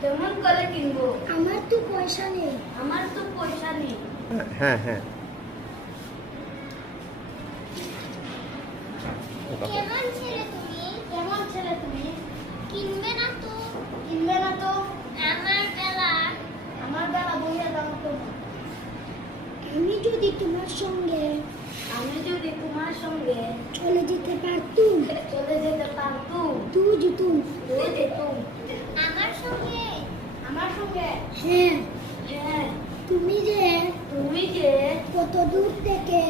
কেমন করে কিনবো? আমার তো পয়সা নেই। আমার তো পয়সা নেই। হ্যাঁ হ্যাঁ কেমন ছেলে তুমি? কেমন ছেলে তুমি? কিনবে না তো? কিনবে না তো? আমার বেলা আমার বেলা বইয়া দাও তো। আমি যদি তোমার সঙ্গে আমি যদি তোমার সঙ্গে চলে যেতে পারতুম, চলে যেতে পারতুম, তুই যেতুম। তুই যেতুম। আমার সঙ্গে? আমার সঙ্গে? হ্যাঁ। হ্যাঁ। তুমি যে কত দূর থেকে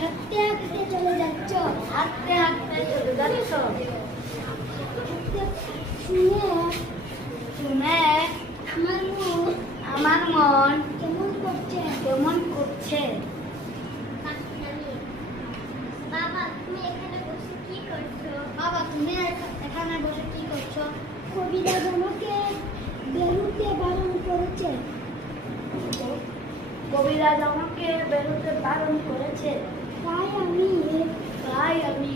হাঁটতে হাঁটতে চলে যাচ্ছ, হাঁটতে হাঁটতে চলে যাচ্ছ, শুনে শুনে আমার মন আমার মন কেমন করছে। কেমন করছে। বাবা তুমি এখানে বসে কি করছো? বাবা তুমি এখানে বসে কি করছো? কবিরাজ আমাকে বেরোতে বারণ করেছে। কবিরাজ আমাকে বেরোতে বারণ করেছে। তাই আমি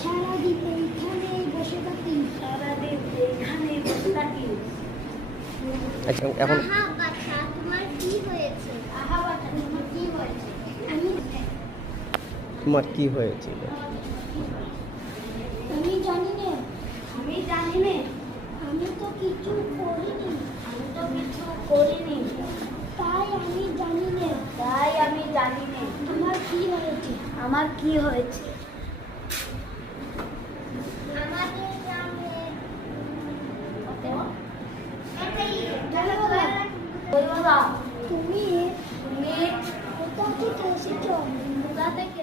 সারাদিন এইখানেই বসে থাকি। সারাদিন এখানেই বসে থাকি। আচ্ছা এখন আহা বাছা তোমার কি হয়েছে? আহা বাছা তোমার কি হয়েছে? তোমার কি হয়েছিল? আমি জানি না। আমি জানি না। আমি তো কিছু করিনি। আমি তো কিছু করিনি। তাই আমি জানি না তাই আমি জানি না আমার কি হয়েছে। আমার কি হয়েছে। আমাদের গ্রামে বলো না, তুমি তুমি কোথা থেকে এসেছো? কোথা থেকে